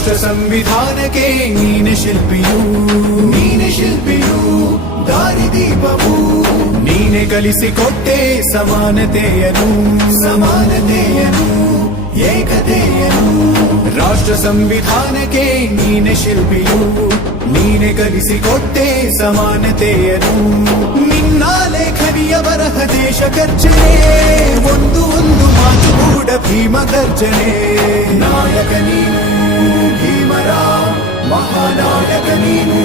ರಾಷ್ಟ್ರ ಸಂವಿಧಾನಕ್ಕೆ ನೀನೆ ಶಿಲ್ಪಿಯು ದಾರಿದೀಪವು ನೀನೆ ಕಲಿಸಿಕೊಟ್ಟೆ ಸಮಾನತೆಯನು ಏಕತೆಯನು ರಾಷ್ಟ್ರ ಸಂವಿಧಾನಕ್ಕೆ ನೀನೆ ಶಿಲ್ಪಿಯು ನೀನೆ ಕಲಿಸಿಕೊಟ್ಟೆ ಸಮಾನತೆಯನು ನಿನ್ನ ಲೇಖನಿಯ ಬರಹ ದೇಶ ಗರ್ಜನೆ ಒಂದು ಮಾತು ಕೂಡ ಭೀಮ ಗರ್ಜನೆ ನಾಯಕ ನೀನು ಭೀಮರ ಮಹಾನಾಯಕ ನೀನು